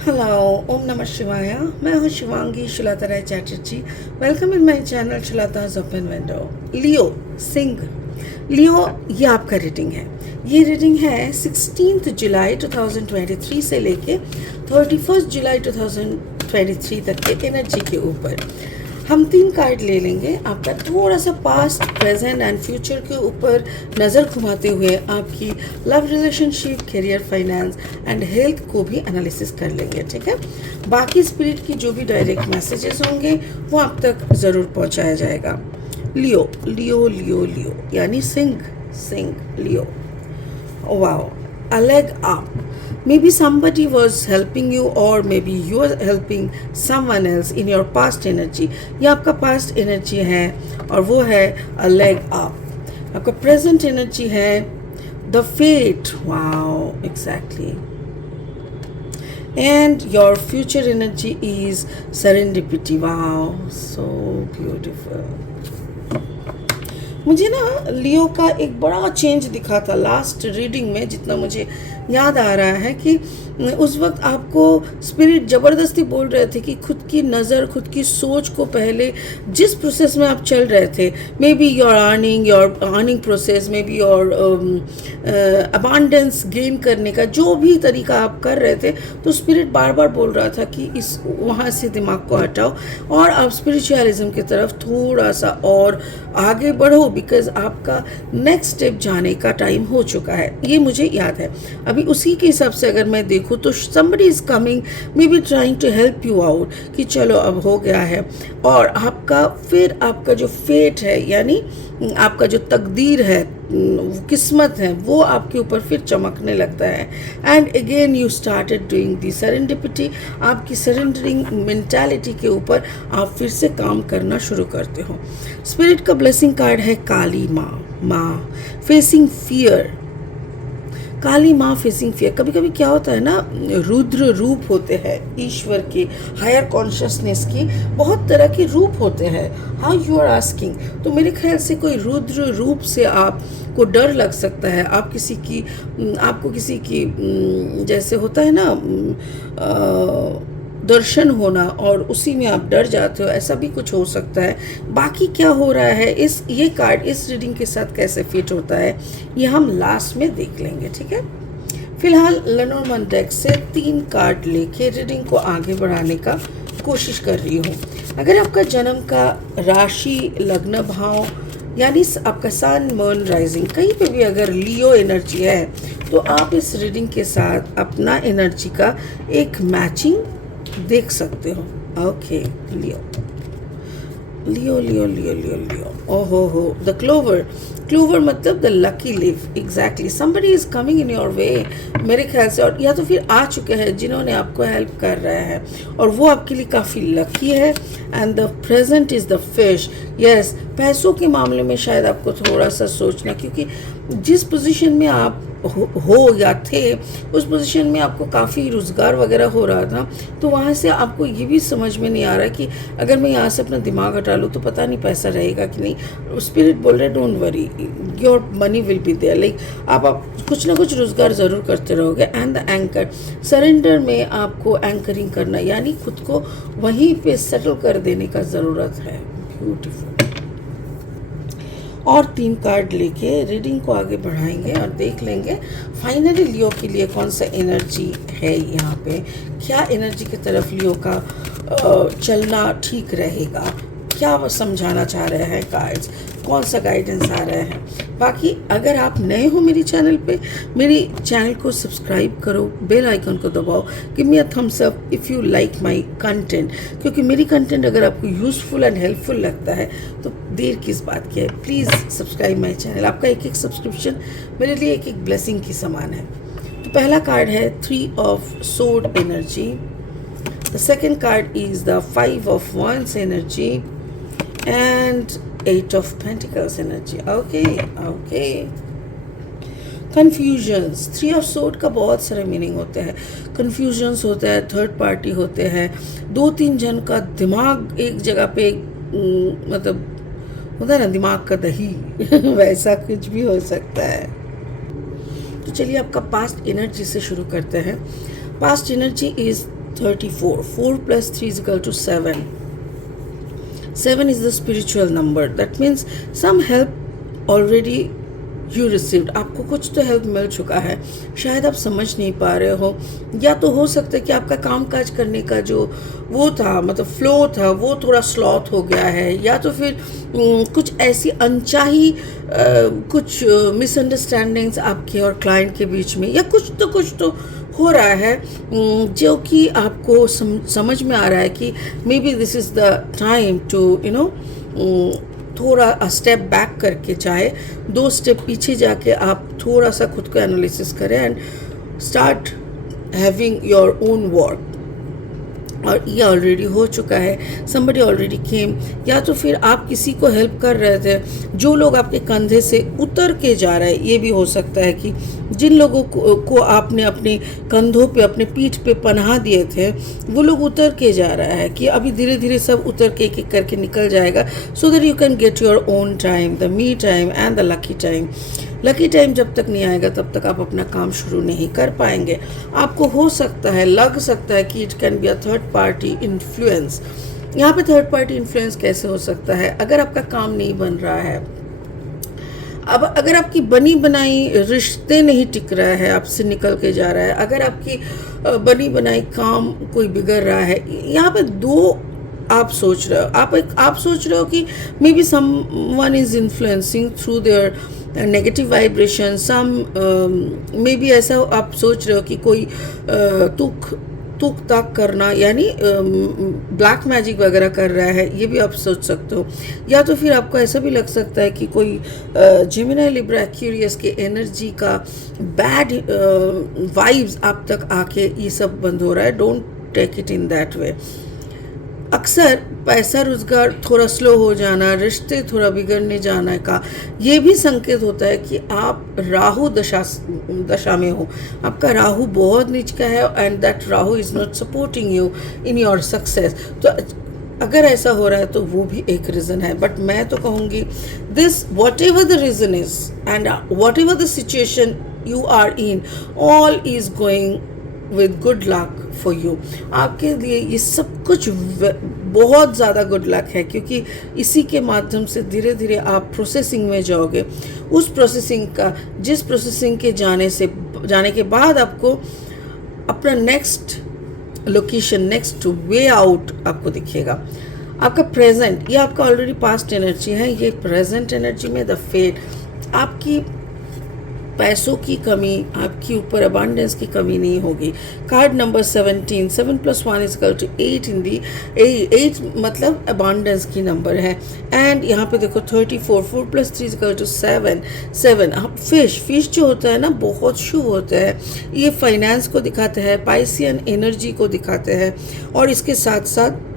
Hello, ओम नमः शिवाय। मैं हूँ Shivangi Shulta Rai Chatterjee. Welcome in my channel Shulta's open window. Leo सिंह। लियो, ये आपका रीडिंग है। ये रीडिंग है 16 जुलाई 2023 से लेके 31 जुलाई 2023 तक के एनर्जी के ऊपर। हम 3 कार्ड ले लेंगे, आपका थोड़ा सा पास्ट, प्रेजेंट एंड फ्यूचर के ऊपर नज़र घुमाते हुए आपकी love, relationship, career, finance and health को भी एनालिसिस कर लेंगे। ठीक है, बाकी स्पिरिट की जो भी डायरेक्ट मैसेजेस होंगे वो आप तक ज़रूर पहुंचाया जाएगा। लियो लियो लियो लियो यानी सिंह, सिंह, लियो। Wow, a leg up. Maybe somebody was helping you or maybe you are helping someone else in your past energy. ये आपका past energy है और वो है a leg up. आपका present energy है the fate. Wow, exactly. And your future energy is serendipity. Wow, so beautiful. मुझे ना लियो का एक बड़ा चेंज दिखा था लास्ट रीडिंग में, जितना मुझे याद आ रहा है कि उस वक्त आपको स्पिरिट ज़बरदस्ती बोल रहे थे कि खुद की नज़र, खुद की सोच को पहले जिस प्रोसेस में आप चल रहे थे, may be your earning process, may be your abundance gain करने का जो भी तरीका आप कर रहे थे, तो स्पिरिट बार बार बोल रहा था कि इस वहाँ से दिमाग को हटाओ और आप स्पिरिचुअलिज्म की तरफ थोड़ा सा और आगे बढ़ो, बिकॉज आपका नेक्स्ट स्टेप जाने का टाइम हो चुका है। ये मुझे याद है। अभी उसी के हिसाब से अगर मैं देखूँ तो somebody is coming, maybe trying to help you out कि चलो अब हो गया है, और आपका जो फेट है यानी आपका जो तकदीर है, किस्मत है, वो आपके ऊपर फिर चमकने लगता है। And again you started doing the serendipity. आपकी सरेंडरिंग मेंटालिटी के ऊपर आप फिर से काम करना शुरू करते हो। स्पिरिट का ब्लेसिंग कार्ड है काली माँ फेसिंग फियर। काली माँ फेसिंग फियर। कभी कभी क्या होता है ना, रुद्र रूप होते हैं ईश्वर के, हायर कॉन्शियसनेस की बहुत तरह के रूप होते हैं। हाउ यू आर आस्किंग, तो मेरे ख्याल से कोई रुद्र रूप से आपको डर लग सकता है। आपको किसी की जैसे होता है ना दर्शन होना और उसी में आप डर जाते हो, ऐसा भी कुछ हो सकता है। बाकी क्या हो रहा है ये कार्ड इस रीडिंग के साथ कैसे फिट होता है ये हम लास्ट में देख लेंगे। ठीक है, फिलहाल लेनोर्मन डेक से 3 कार्ड लेके रीडिंग को आगे बढ़ाने का कोशिश कर रही हूँ। अगर आपका जन्म का राशि, लग्न भाव यानी आपका सन, मून, राइजिंग कहीं पे भी अगर लियो एनर्जी है तो आप इस रीडिंग के साथ अपना एनर्जी का एक मैचिंग देख सकते हो। ओके, लियो लियो लियो लियो लियो लियो। ओहो, द क्लोवर मतलब the lucky live. Exactly, somebody is coming in your way मेरे ख्याल से, और या तो फिर आ चुके हैं जिन्होंने आपको हेल्प कर रहे हैं और वो आपके लिए काफ़ी लकी है। And the present is the fish. Yes, पैसों के मामले में शायद आपको थोड़ा सा सोचना, क्योंकि जिस पोजीशन में आप हो या थे उस पोजीशन में आपको काफ़ी रोज़गार वगैरह हो रहा था, तो वहाँ से आपको ये भी समझ में नहीं आ रहा कि अगर मैं यहाँ से अपना दिमाग हटा लूँ तो पता नहीं पैसा रहेगा कि नहीं। स्पिरिट बोल रहे don't worry, your money will be there. Like आप कुछ ना कुछ रोज़गार ज़रूर करते रहोगे। एंड द एंकर, सरेंडर में आपको एंकरिंग करना यानी खुद को वहीं पे सेटल कर देने का ज़रूरत है। ब्यूटीफुल। और 3 कार्ड लेके रीडिंग को आगे बढ़ाएंगे और देख लेंगे फाइनली लियो के लिए कौन सा एनर्जी है यहाँ पे, क्या एनर्जी की तरफ लियो का चलना ठीक रहेगा, क्या वो समझाना चाह रहे हैं कार्ड्स, कौन सा गाइडेंस आ रहा है। बाकी अगर आप नए हो मेरी चैनल पे, मेरी चैनल को सब्सक्राइब करो, बेल आइकन को दबाओ, give me a thumbs up if you like my content, क्योंकि मेरी कंटेंट अगर आपको यूज़फुल एंड हेल्पफुल लगता है तो देर किस बात की है। Please subscribe my channel. आपका एक सब्सक्रिप्शन मेरे लिए एक ब्लेसिंग की समान है। तो पहला कार्ड है 3 of sword energy. The second card is the 5 of wands energy and 8 of Pentacles energy. Okay. Confusions, 3 of Swords का बहुत सारे मीनिंग होते हैं। Confusions होते हैं, थर्ड पार्टी होते हैं, 2-3 जन का दिमाग एक जगह पे मतलब होता है ना दिमाग का दही वैसा कुछ भी हो सकता है। तो चलिए आपका पास्ट एनर्जी से शुरू करते हैं। Past energy is 34, 4 plus 3 is equal to 7. 7 is the spiritual number. That means some help already you received. आपको कुछ तो हेल्प मिल चुका है, शायद आप समझ नहीं पा रहे हो, या तो हो सकता है कि आपका काम काज करने का जो वो था, मतलब फ्लो था, वो थोड़ा स्लॉथ हो गया है, या तो फिर कुछ ऐसी अनचाही कुछ मिसअंडरस्टैंडिंग्स आपके और क्लाइंट के बीच में, या कुछ तो हो रहा है जो कि आपको समझ में आ रहा है कि maybe this is the time to थोड़ा स्टेप बैक करके जाए, 2 स्टेप पीछे जाके आप थोड़ा सा खुद को एनालिसिस करें and start having your own work. और ये ऑलरेडी हो चुका है, somebody ऑलरेडी केम, या तो फिर आप किसी को हेल्प कर रहे थे, जो लोग आपके कंधे से उतर के जा रहे हैं. ये भी हो सकता है कि जिन लोगों को आपने अपने कंधों पे, अपने पीठ पे पनाह दिए थे, वो लोग उतर के जा रहा है कि अभी धीरे धीरे सब उतर के एक एक करके निकल जाएगा, so that you can get your own time, the me time and the lucky time. Lucky time जब तक नहीं आएगा तब तक आप अपना काम शुरू नहीं कर पाएंगे. आपको हो सकता है, लग सकता है कि it can be a third party influence. यहाँ पे थर्ड पार्टी इन्फ्लुएंस कैसे हो सकता है? अगर आपका काम नहीं बन रहा है, अब अगर आपकी बनी बनाई रिश्ते नहीं टिक रहा है, आपसे निकल के जा रहा है, अगर आपकी बनी बनाई काम कोई बिगड़ रहा है, यहाँ पे 2 आप सोच रहे हो. आप सोच रहे हो कि maybe someone is influencing through their negative vibration, some maybe ऐसा आप सोच रहे हो कि कोई तुक ताक करना, यानी ब्लैक मैजिक वगैरह कर रहा है, ये भी आप सोच सकते हो. या तो फिर आपको ऐसा भी लग सकता है कि कोई जेमिनी लिब्रा एक्वेरियस के एनर्जी का बैड वाइब्स आप तक आके ये सब बंद हो रहा है. Don't take it in that way. अक्सर पैसा रोजगार थोड़ा स्लो हो जाना, रिश्ते थोड़ा बिगड़ने जाने का, ये भी संकेत होता है कि आप राहु दशा में हो. आपका राहु बहुत नीच का है and that Rahu is not supporting you in your success. तो अगर ऐसा हो रहा है तो वो भी एक रीज़न है. बट मैं तो कहूँगी this whatever the reason is and whatever the situation you are in, all is going with good luck for you. आपके लिए ये सब कुछ बहुत ज़्यादा गुड लक है, क्योंकि इसी के माध्यम से धीरे धीरे आप प्रोसेसिंग में जाओगे. उस प्रोसेसिंग का, जिस प्रोसेसिंग के जाने के बाद आपको अपना next location, next way out आपको दिखेगा. आपका प्रेजेंट, ये आपका ऑलरेडी पास्ट एनर्जी है, ये प्रेजेंट एनर्जी में द फेट, आपकी पैसों की कमी, आपके ऊपर अबांडेंस की कमी नहीं होगी. कार्ड नंबर 17, 7 + 1 = 8 इन दी 8 मतलब अबांडेंस की नंबर है. एंड यहाँ पे देखो 34, 4 + 3 = 7. 7 फिश जो होता है ना, बहुत शुभ होता है. ये फाइनेंस को दिखाते हैं, पाइसियन एनर्जी को दिखाते हैं, और इसके साथ साथ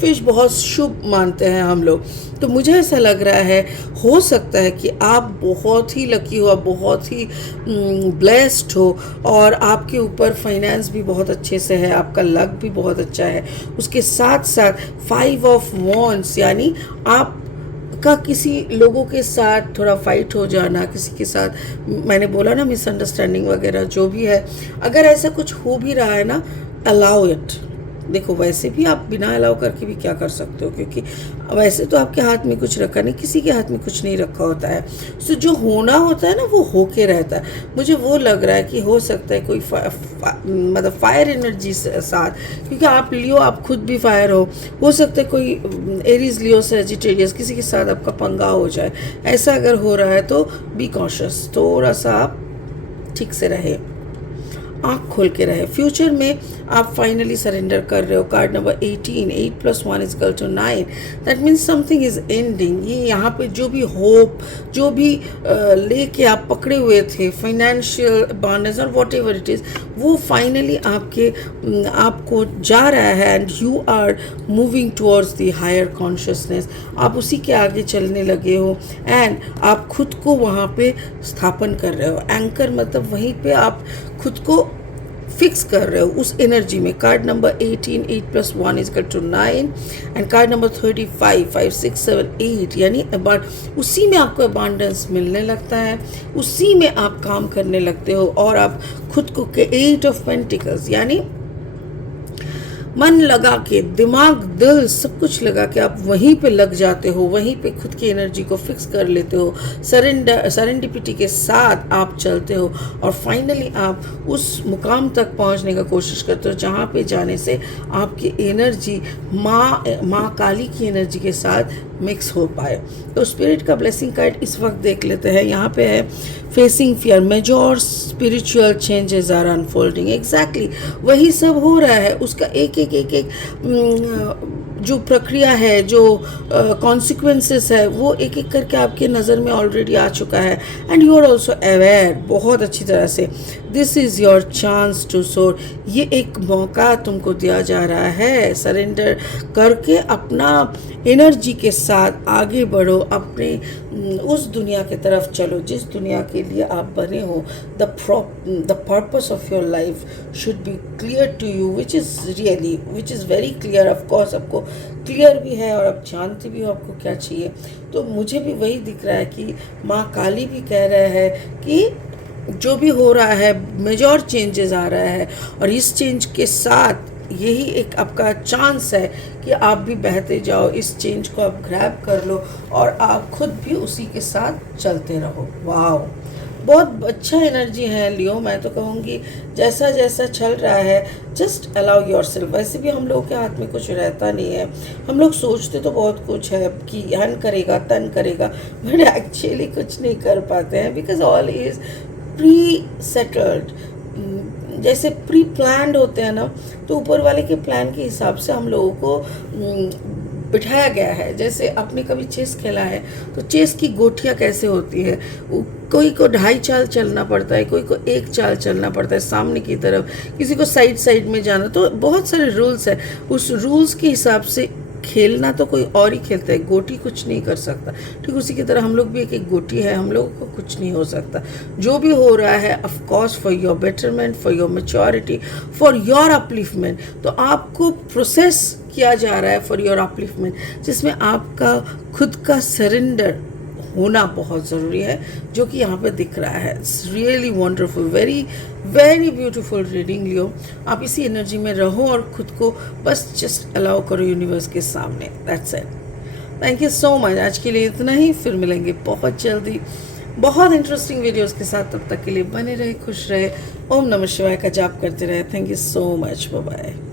फिश बहुत शुभ मानते हैं हम लोग. तो मुझे ऐसा लग रहा है, हो सकता है कि आप बहुत ही लकी हो, बहुत ही ब्लेस्ड हो, और आपके ऊपर फाइनेंस भी बहुत अच्छे से है, आपका लक भी बहुत अच्छा है. उसके साथ साथ 5 ऑफ वॉन्ड्स, यानी आप का किसी लोगों के साथ थोड़ा फाइट हो जाना, किसी के साथ, मैंने बोला ना, मिसअंडरस्टैंडिंग वगैरह जो भी है, अगर ऐसा कुछ हो भी रहा है ना, अलाउ इट. देखो वैसे भी आप बिना अलाउ करके भी क्या कर सकते हो, क्योंकि वैसे तो आपके हाथ में कुछ रखा नहीं, किसी के हाथ में कुछ नहीं रखा होता है. सो जो होना होता है ना, वो होके रहता है. मुझे वो लग रहा है कि हो सकता है कोई मतलब फायर एनर्जी से साथ, क्योंकि आप लियो, आप खुद भी फायर हो सकता है कोई एरीज लियो सजिटेरियस, किसी के साथ आपका पंगा हो जाए. ऐसा अगर हो रहा है तो बी कॉशियस, थोड़ा सा आप ठीक से रहे, आँख खोल के रहे. फ्यूचर में आप फाइनली सरेंडर कर रहे हो. Card number 18, 8 + 1 = 9. That means something is ending. ये यहाँ पे जो भी होप, जो भी लेके आप पकड़े हुए थे, फाइनेंशियल अबांडेंस और वॉट एवर इट इज़, वो फाइनली आपको जा रहा है. And you are moving towards the higher consciousness. आप उसी के आगे चलने लगे हो, एंड आप खुद को वहाँ पे स्थापन कर रहे हो. एंकर मतलब वहीं पे आप खुद को फिक्स कर रहे हो उस एनर्जी में. Card number 18, 8 + 1 = 9. And card number 35, 5, 6, 7, 8, यानी उसी में आपको अबांडेंस मिलने लगता है, उसी में आप काम करने लगते हो, और आप खुद को के 8 ऑफ पेंटिकल्स, यानी मन लगा के, दिमाग दिल सब कुछ लगा के आप वहीं पे लग जाते हो, वहीं पे खुद की एनर्जी को फिक्स कर लेते हो, सरेंडिपिटी के साथ आप चलते हो और फाइनली आप उस मुकाम तक पहुंचने का कोशिश करते हो जहाँ पे जाने से आपकी एनर्जी माँ काली की एनर्जी के साथ मिक्स हो पाए। तो स्पिरिट का ब्लेसिंग कार्ड इस वक्त देख लेते हैं। यहाँ पे है facing fear, major spiritual changes are unfolding. Exactly वही सब हो रहा है, उसका एक जो प्रक्रिया है, जो कॉन्सिक्वेंसेस है, वो एक एक करके आपके नज़र में ऑलरेडी आ चुका है and you are also aware बहुत अच्छी तरह से। This is your chance to soar. ये एक मौका तुमको दिया जा रहा है, सरेंडर करके अपना एनर्जी के साथ आगे बढ़ो, अपने उस दुनिया की तरफ चलो जिस दुनिया के लिए आप बने हो। The purpose of your life should be clear to you, which is very clear. Of course आपको क्लियर भी है और आप जानते भी हो आपको क्या चाहिए। तो मुझे भी वही दिख रहा है कि माँ काली भी कह रहे हैं कि जो भी हो रहा है मेजर चेंजेस आ रहा है और इस चेंज के साथ यही एक आपका चांस है कि आप भी बहते जाओ, इस चेंज को आप ग्रैब कर लो और आप खुद भी उसी के साथ चलते रहो। वाह, बहुत अच्छा एनर्जी है लियो। मैं तो कहूँगी जैसा जैसा चल रहा है जस्ट अलाउ योर सेल्फ। वैसे भी हम लोग के हाथ में कुछ रहता नहीं है, हम लोग सोचते तो बहुत कुछ है कि हन करेगा तन करेगा, बट एक्चुअली कुछ नहीं कर पाते हैं because all is pre settled. जैसे प्री प्लान्ड होते हैं ना, तो ऊपर वाले के प्लान के हिसाब से हम लोगों को बिठाया गया है। जैसे आपने कभी चेस खेला है तो चेस की गोटियाँ कैसे होती है, कोई को 2.5 चाल चलना पड़ता है, कोई को 1 चाल चलना पड़ता है सामने की तरफ, किसी को साइड में जाना, तो बहुत सारे रूल्स है। उस रूल्स के हिसाब से खेलना तो कोई और ही खेलता है, गोटी कुछ नहीं कर सकता। ठीक उसी की तरह हम लोग भी एक गोटी है, हम लोगों को कुछ नहीं हो सकता। जो भी हो रहा है of course for your betterment, for your maturity, for your upliftment. तो आपको प्रोसेस किया जा रहा है फॉर योर अपलिफ्टमेंट, जिसमें आपका खुद का सरेंडर होना बहुत ज़रूरी है, जो कि यहाँ पे दिख रहा है। It's really wonderful, very very beautiful reading Leo. आप इसी एनर्जी में रहो और खुद को बस जस्ट अलाउ करो यूनिवर्स के सामने। That's it. Thank you so much. आज के लिए इतना ही, फिर मिलेंगे बहुत जल्दी बहुत इंटरेस्टिंग वीडियोस के साथ। तब तक के लिए बने रहे, खुश रहे, ओम नमः शिवाय का जाप करते रहे। Thank you so much, bye bye.